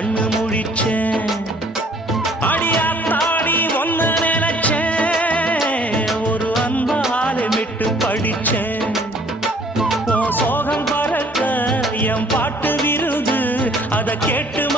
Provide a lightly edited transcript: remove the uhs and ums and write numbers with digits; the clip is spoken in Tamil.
கண்ணு முழிச்சேன். அடியாத்தாடி ஒன்னு நினைச்சேன், ஒரு அன்பாலே விட்டு படிச்சேன். சோகம் பறக்க என் பாட்டு விருது, அதை கேட்டு